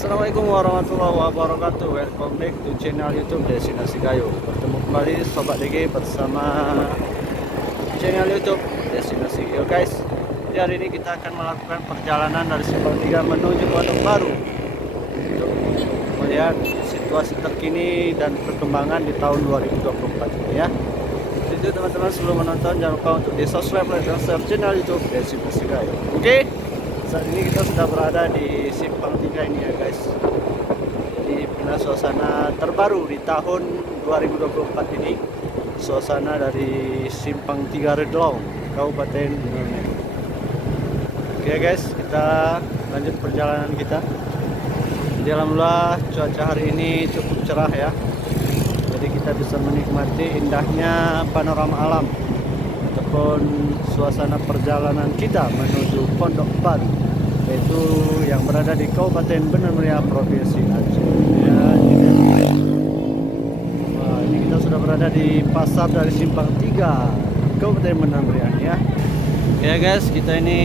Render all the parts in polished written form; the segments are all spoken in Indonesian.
Assalamualaikum warahmatullahi wabarakatuh. Welcome back to channel YouTube Destinasi Gayo. Bertemu kembali Sobat DG bersama channel YouTube Destinasi Gayo, guys. Jadi hari ini kita akan melakukan perjalanan dari Simpang 3 menuju Pondok Baru untuk melihat situasi terkini dan perkembangan di tahun 2024 ini ya. Jadi teman-teman, sebelum menonton jangan lupa untuk di subscribe dan share channel YouTube Destinasi Gayo. Oke? Saat ini kita sudah berada di Simpang 3 ini ya, guys. Jadi inilah suasana terbaru di tahun 2024 ini. Suasana dari Simpang 3 Redlong, Kabupaten Nganjuk. Oke guys, kita lanjut perjalanan kita. Jadi alhamdulillah cuaca hari ini cukup cerah ya. Jadi kita bisa menikmati indahnya panorama alam ataupun suasana perjalanan kita menuju Pondok Baru, yaitu yang berada di Kabupaten Benar Meriah, Provinsi Aceh. Ya, wah, ini kita sudah berada di pasar dari Simpang 3, Kabupaten Benar Meriah ya. Ya guys, kita ini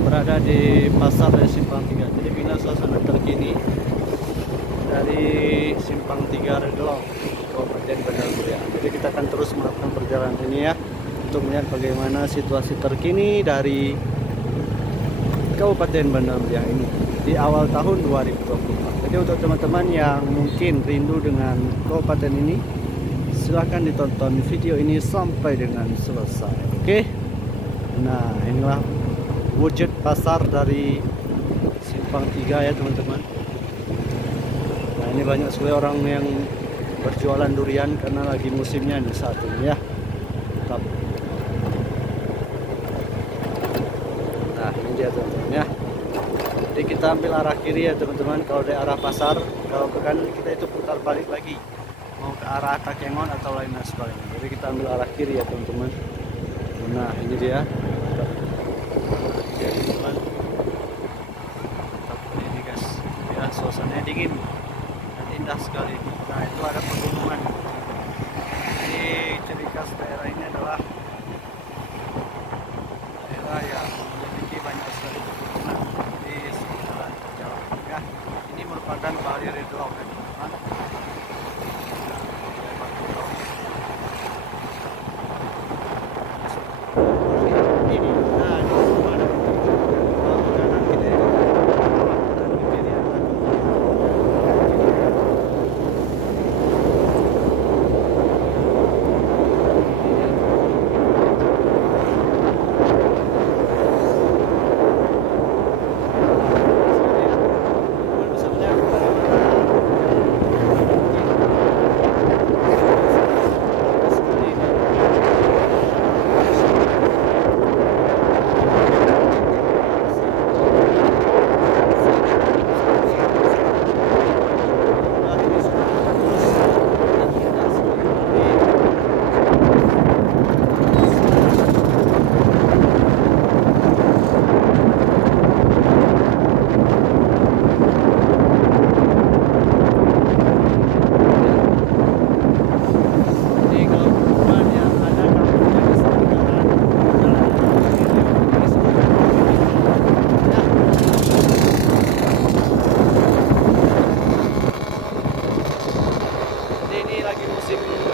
berada di pasar dari Simpang 3. Jadi inilah suasana terkini dari Simpang 3 Redlong, Kabupaten Benar Meriah. Jadi kita akan terus melakukan perjalanan ini ya, untuk melihat bagaimana situasi terkini dari Kabupaten Benar Meriah ini di awal tahun 2024. Jadi untuk teman-teman yang mungkin rindu dengan kabupaten ini, silahkan ditonton video ini sampai dengan selesai. Oke? Nah, inilah wujud pasar dari Simpang 3 ya teman-teman. Nah, ini banyak sekali orang yang berjualan durian karena lagi musimnya di saat ini ya. Mantap. Nah, ini dia teman-teman ya. Jadi kita ambil arah kiri ya teman-teman. Kalau dari arah pasar, kalau ke kanan kita itu putar balik lagi, mau ke arah Takengon atau lain sebagainya. Jadi kita ambil arah kiri ya teman-teman. Nah, ini dia. Ya teman-teman. Ini guys, ya, suasananya dingin dan indah sekali. Nah, itu ada pegunungan. Jadi ciri khas daerah ini adalah daerah yang memiliki banyak sekali pegunungan di sekitaran jalan ya. Ini merupakan Bali Redlong ya teman-teman.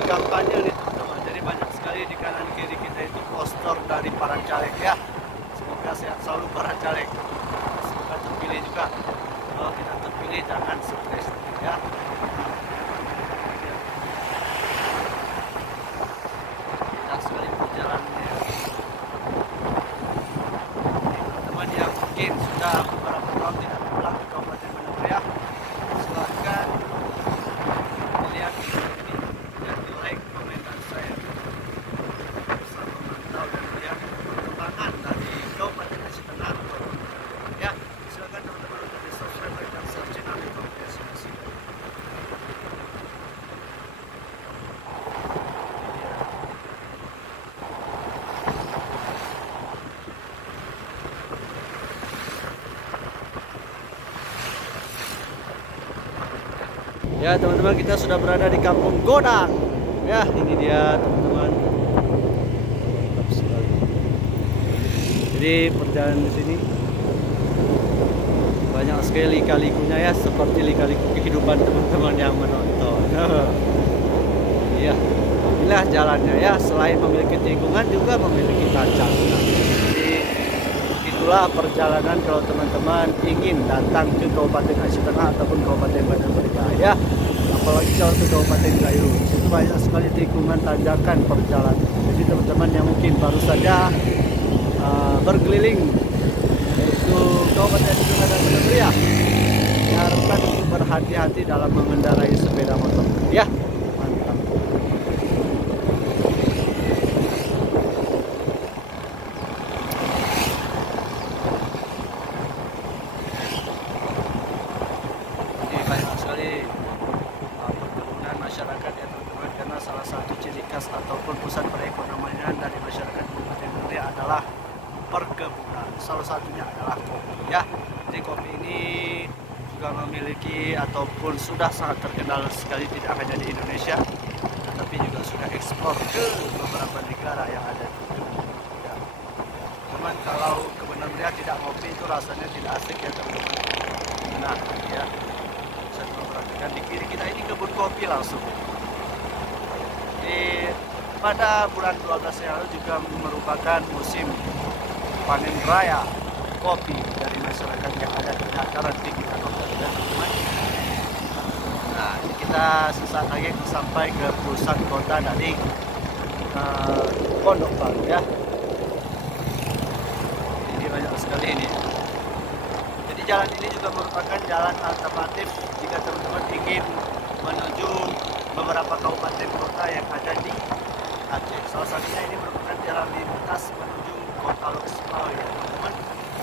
Kampanye nih teman-teman, jadi banyak sekali di kanan kiri kita itu poster dari para caleg ya. Semoga sehat selalu para caleg, semoga terpilih juga. Kalau tidak terpilih jangan stres ya. Indah sekali perjalanannya. Teman-teman yang mungkin sudah beberapa tahun tidak pulang ke Kabupaten Benar Meriah, silakan lihat video ini. Like, komentar saya bisa memantau dan melihat perkembangan dari Kabupaten Aceh Tengah ya. Silakan teman-teman untuk di subscribe dan share channel YouTube Destinasi. Ya teman-teman, kita sudah berada di Kampung Godang. Ya, ini dia teman-teman. Mantap sekali. Jadi perjalanan di sini banyak sekali lika-likunya ya, seperti lika-liku kehidupan teman-teman yang menonton. Iya, inilah jalannya ya. Selain memiliki tikungan juga memiliki tanjakan. Jadi itulah perjalanan kalau teman-teman ingin datang ke Kabupaten Aceh Tengah ataupun Kabupaten Bandar Berjaya. Apalagi kalau ke Kabupaten Gayo, itu banyak sekali tikungan tanjakan perjalanan. Jadi teman-teman yang mungkin baru saja berkeliling itu Kabupaten Aceh Tengah dan Bandar Berjaya, diharapkan untuk berhati-hati dalam mengendarai sepeda motor. Ya, mantap. Ini banyak sekali perkebunan masyarakat ya teman-teman, karena salah satu ciri khas ataupun pusat perekonomian dari masyarakat Kabupaten Berjaya adalah perkebunan. Salah satunya adalah kopi ya. Jadi kopi ini juga memiliki ataupun sudah sangat terkenal sekali, tidak hanya di Indonesia tetapi juga sudah ekspor ke beberapa negara yang ada di dunia ya. Cuman kalau ke Bandar Berjaya tidak ngopi itu rasanya tidak asik ya teman-teman. Nah ya, saya memperhatikan di kiri kita ini kebun kopi langsung. Pada bulan 12 yang lalu juga merupakan musim panen raya kopi dari masyarakat yang ada di dataran tinggi Kabupaten teman-teman. Nah, ini kita sesaat lagi sampai ke pusat kota dari Pondok Baru ya. Ini banyak sekali ini. Jadi jalan ini juga merupakan jalan alternatif jika teman-teman ingin menuju beberapa kabupaten kota yang ada di Aceh. Salah satunya ini merupakan jalan lintas menuju Kota Lok Semawe ya teman-teman.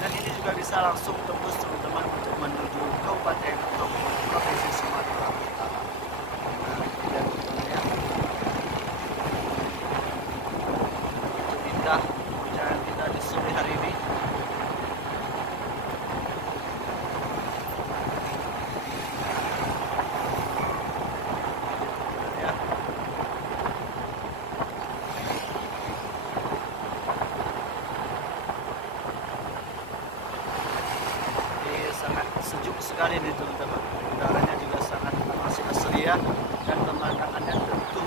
Dan ini juga bisa langsung tembus teman-teman untuk menuju kabupaten atau provinsi Sumatera Utara. Nah, ini dia teman-teman ya. Itu indah pemandangan kita di sore hari ini. Sangat sejuk sekali nih teman-teman, udaranya juga sangat masih asri ya, dan pemandangannya tentu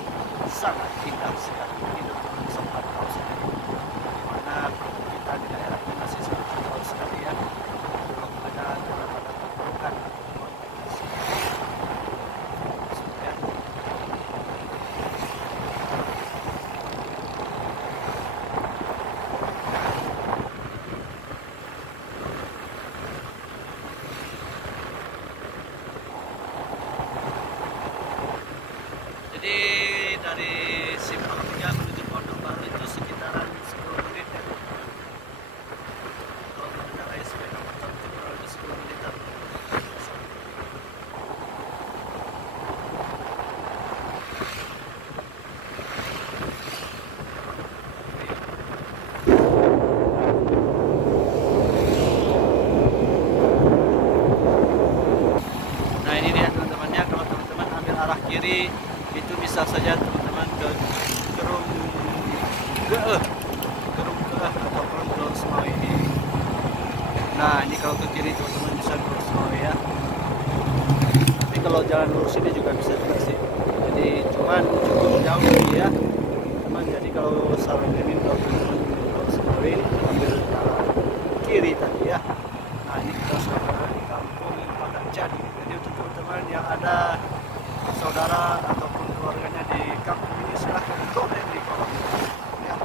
sangat indah sekali. Ini teman-teman sempat tahu sendiri dimana kita di daerah ini masih sangat jauh sekali ya, belum ada tanda-tanda perburukan. Jadi dari Simpang 3 menuju Pondok Baru itu sekitaran 10 menit ya. Kalau mengendarai sepeda motor itu kurang lebih 10 menitan. Nah ini dia teman-temannya, kalau teman-teman ambil arah kiri itu bisa saja teman-teman ke Gerung Geeh ataupun Lok Semawe ini. Nah ini kalau ke kiri teman-teman bisa ke Lok Semawe ya. Tapi kalau jalan lurus ini juga bisa juga sih. Jadi cuman cukup jauh ya teman. Jadi kalau saran ini kalau teman-teman ke Lok Semawe ambil arah kiri tadi ya. Nah ini kita sudah berada di kampung Padang Jadi. Jadi untuk teman-teman yang ada saudara ataupun keluarganya di kampung ini, silahkan komen di kolom ya.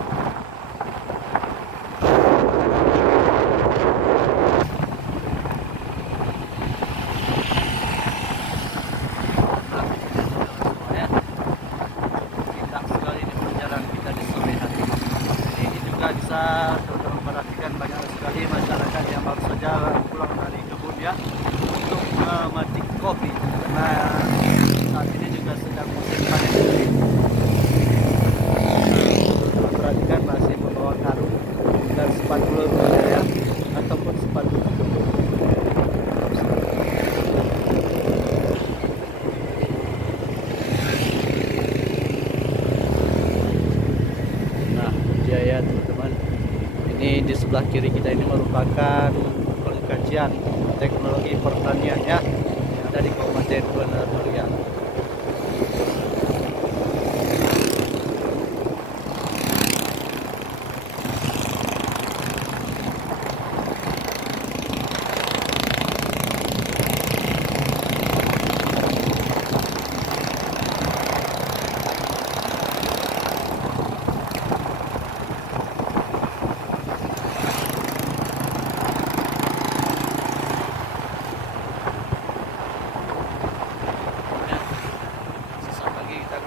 Nah, ya. Indah sekali ini perjalanan kita di sore hari. Jadi ini juga bisa teman-teman perhatikan banyak sekali masyarakat yang baru saja pulang dari kebun ya untuk memetik kopi, karena saat ini juga sedang musim panen. Nah, perhatikan masih membawa karung dan sepatu ya, ataupun sepatu kebun. Nah, dia ya teman-teman. Ini di sebelah kiri kita ini merupakan Pelengkaci Kajian Teknologi Pertanian ya, yang ada di Kabupaten Bener Meriah.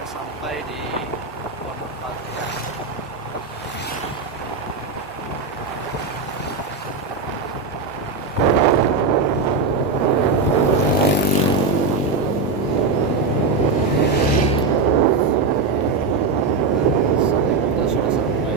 Sampai di Pondok Paru ya. Kita sudah sampai.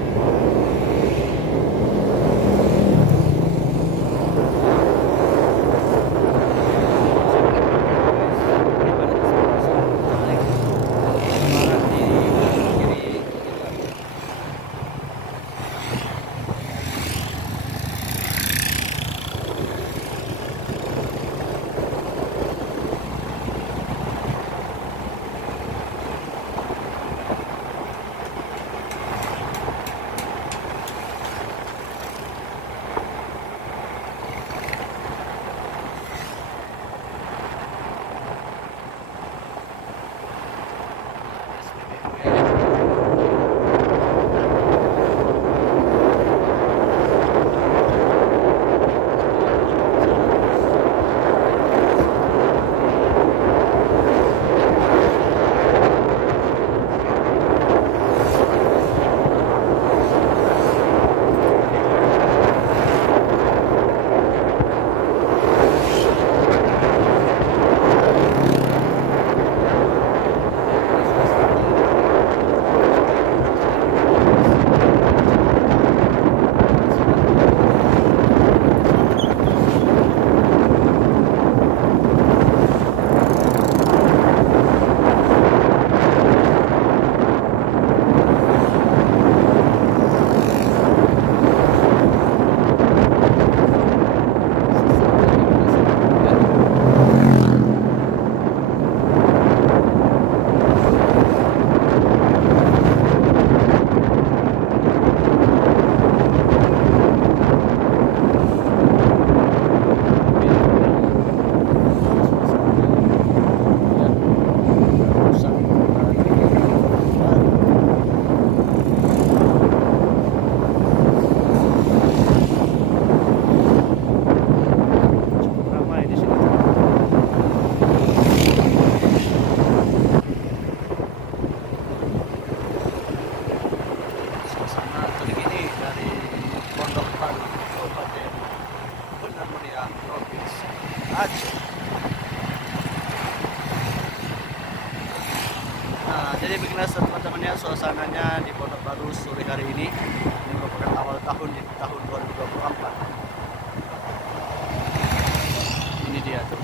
Nah, jadi beginilah teman-teman ya suasananya di Pondok Baru sore hari ini. Ini merupakan awal tahun di tahun 2024. Ini dia tuh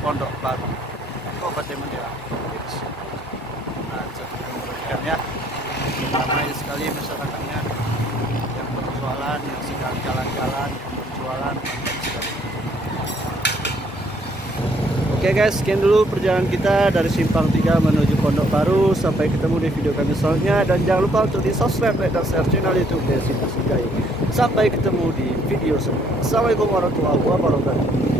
Pondok Baru Kabupaten Meriah. Nah, cukup memperhatikan ya. Ramai sekali masyarakatnya yang berjualan, yang sedang jalan-jalan, yang berjualan. Oke guys, sekian dulu perjalanan kita dari Simpang 3 menuju Pondok Baru. Sampai ketemu di video kami selanjutnya. Dan jangan lupa untuk di subscribe, like, dan share channel YouTube Destinasi Gayo. Sampai ketemu di video selanjutnya. Assalamualaikum warahmatullahi wabarakatuh.